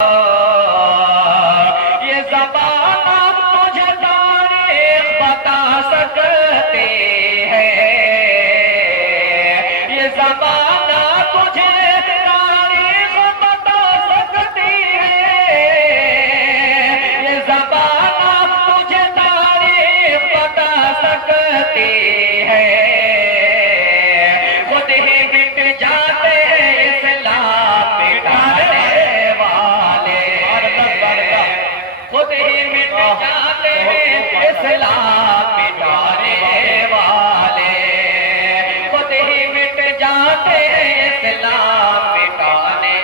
یہ زمانہ مجھے تاریخ بتا سکتے ہیں، یہ زمانہ مجھے تاریخ بتا سکتی ہے، یہ زمانہ مجھے تاریخ بتا سکتی ہے، خود ہی مٹ جاتے ہیں اسلام مٹانے والے، خود ہی مٹ جاتے ہیں اسلام مٹانے والے، خود ہی مٹ جاتے ہیں اسلام مٹانے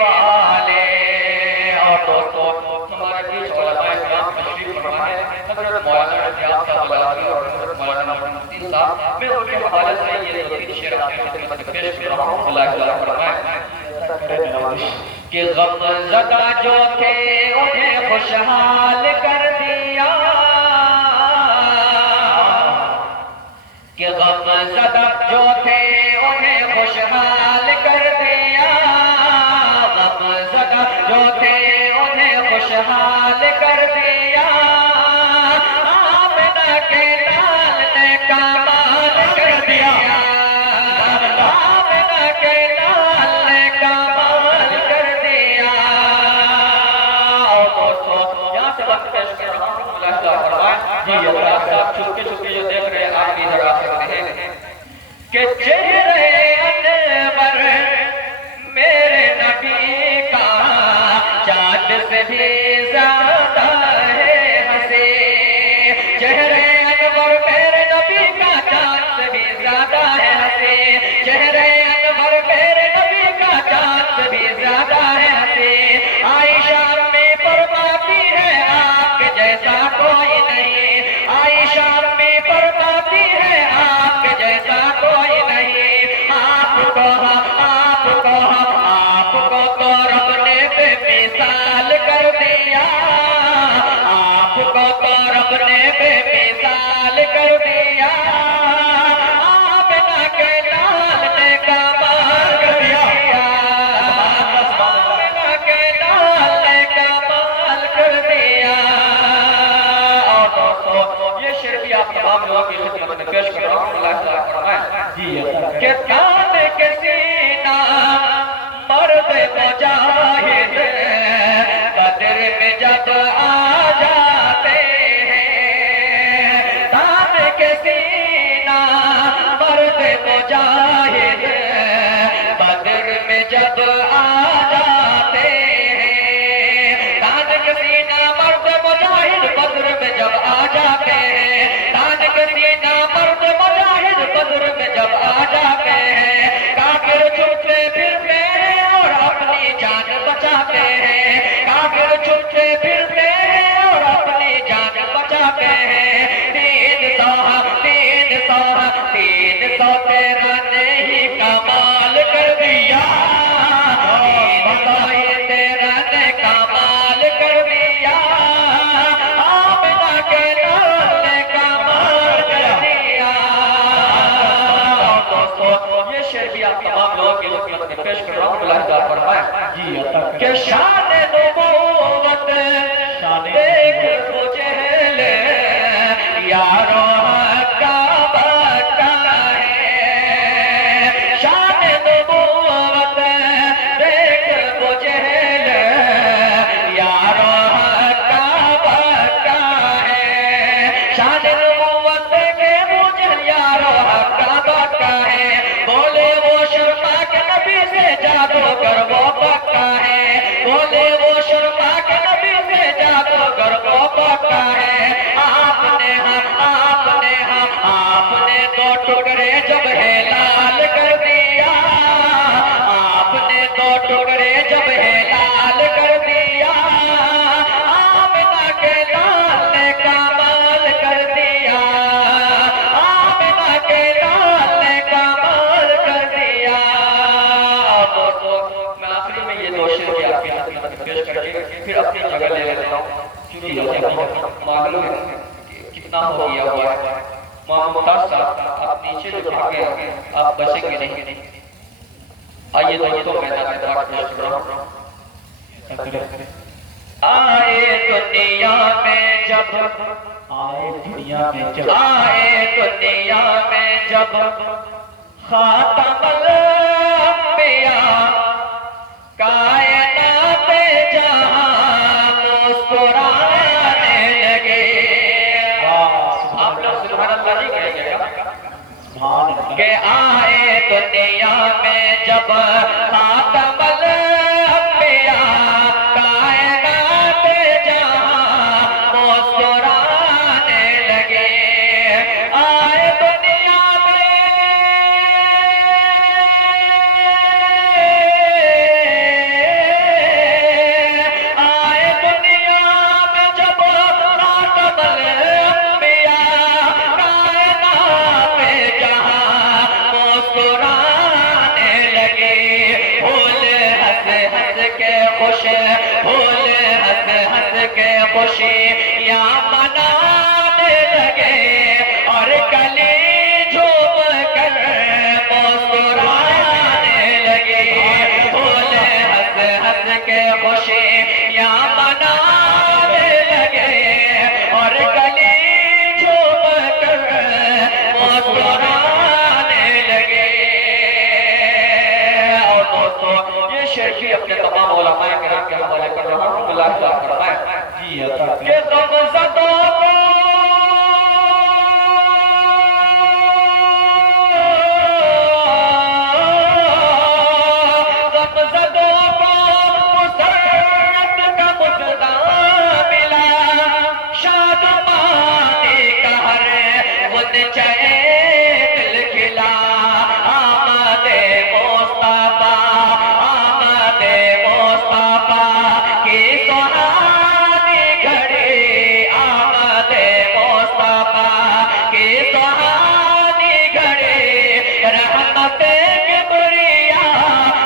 والے۔ اور دوستو ہمارے بیچ علماء کرام تشریف فرما ہے، حضرت مولانا ریاض صاحب بلاغی اور حضرت مولانا محمد صاحب، میں ان کے حوالے سے یہ تفصیل شعر آپ کی خدمت میں پیش کر رہا ہوں۔ اللہ تعالیٰ فرمائے کہ غم زدہ جو تھے انہیں خوشحال کر دیا، کہ غم زدہ جو تھے انہیں خوشحال کر دیا، غم زدہ جو تھے انہیں خوشحال کر دیا، آمنہ کے لال نے کمال کر دیا، آمنہ کے لال نے کمال کر دیا۔ اور دوستو یہاں سے وقت پیش کر رہا ہوں، اللہ تعالیٰ فرمائے جی اللہ صاحب چھپکے چھپکے جو دیکھ رہے ہیں آپ بھی ادھر آ سکتے ہیں کہ چہرے انور میرے نبی کا چاند سے بھی زیادہ ہے ہنسی، چہرے انور میرے نبی کا چاند سے بھی زیادہ ہے ہنسی، چہرے انور میرے نبی کا چاند سے بھی زیادہ ہے ہنسی، عائشہ امی فرماتی ہے آپ کے جیسا کوئی نہیں، عائشہ امی فرماتی ہے آپ کے جیسا کوئی نہیں، آپ کو تو رب نے بے مثال کر دیا، آپ کو تو رب نے بے مثال کر دیا، آمنہ کے لال نے کمال کر دیا، آمنہ کے لال نے کمال کر دیا۔ اور دوستو یہ شعر بھی آپ تمام لوگوں کی خدمت میں پیش کر رہا ہوں، اللہ تعالیٰ فرمائے کہ کان کے سینہ مرد مجاہد بدر میں جب آ جاتے ہیں، کان کے سینہ مرد مجاہد بدر میں جب آ جاتے ہیں، کان کے سینہ مرد مجاہد بدر میں جب آ جاتے ہیں، کان کے سینہ مرد مجاہد بدر میں جب آ جاتے ہیں، کافر چھپتے پھرتے ہیں اور اپنی جان بچاتے ہیں، کافر چھپتے پھرتے ہیں اور اپنی جان بچاتے ہیں، 313 نے ہی کمال کر دیا، 313 نے کمال کر دیا، آمنہ کے لال نے کمال کر دیا۔ اور دوستو یہ شعر بھی آپ تمام لوگوں کی خدمت میں پیش کر رہا ہوں، اللہ تعالیٰ فرمائے کہ شان نبوت دیکھ بجھل یارو کا بکا ہے، شان نبوت دیکھ بجھل یارو کا بکا ہے، شان نبوت دیکھ بجھل یارو کا بکا ہے، بولے وہ شرما کے نبی سے جادوگر وہ پکا ہے، بولے وہ شرما کے نبی سے جادوگر وہ پکا ہے، آپ نے دو ٹکڑے جب ہے لال کر دیا، آپ نے دو ٹکڑے جب ہے لال کر دیا، آمنہ کے لال نے کمال کر دیا، آمنہ کے لال نے کمال کر دیا۔ اور دوستو میں آخری میں یہ دو شعر کی آپ کی خدمت میں پیش کر کے پھر اپنی جگہ لے لیتا ہوں، کیونکہ یہ معلوم ہے کتنا ہو گیا ہوا ہے۔ ممتاز صاحب آپ نیچے جو بھاگے آپ بچیں گے نہیں، آئیے دوستوں میں نام پاک پیش کر رہا ہوں۔ آئے دنیا میں جب آئے دنیا میں جب خاتم الانبیاء کائنات جہاں مسکرانے لگے. آپ لوگ سبحان اللہ نہیں کہیں گے کہ آئے دنیا میں جب خاتم الانبیاء کائنات جہاں مسکرانے لگے. آئے دنیا میں آئے دنیا میں جب خاتم الانبیاء کائنات جہاں مسکرانے لگے. پھول ہنس ہنس کے خوش پھول ہنس ہنس کے خوشی یا منانے لگے اور کلی جھوم کر مسکرانے لگے. پھول ہنس ہنس کے خوشی یا منانے لگے اور کلی جھوم کر مسکرانے لگے. اور دوستو یہ شعر بھی اپنے تمام علماء کرام کے حوالے کر رہا ہوں. اللہ تعالیٰ فرمائے کہ غم زدوں کو غم زدوں کو مسرت کا مجدہ ملا. شادمانی کا ہر غنچہ دل کھلا. آمد مصطفیٰ آمد مصطفیٰ کی سہانی گھڑی. آمد مصطفیٰ کی سہانی گھڑی. رحمت کبریا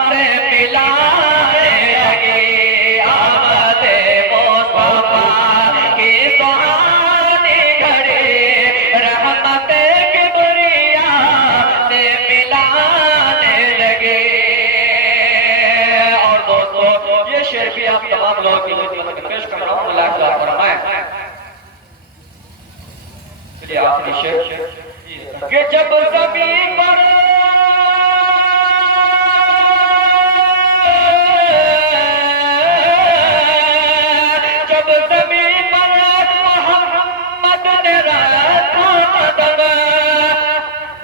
سے ملانے لگی. آمد مصطفیٰ کی سہانی گھڑی. رحمت کبریا سے ملانے لگے. اور دوستو یہ شعر بھی آپ تمام لوگوں کی خدمت میں پیش کر رہا ہوں. اللہ تعالیٰ فرمائے چلیے آخری شعر کہ جب زمین پر جب زمین پر محمد نے رکھا قدم.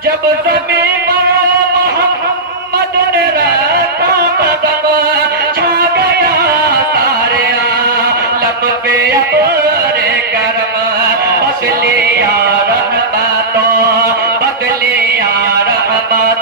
جب زمین پر محمد نے رکھا قدم چھا گیا سارے عالم پہ اپنے کرم. بدلیا رحمتوں بدلیا رحمتوں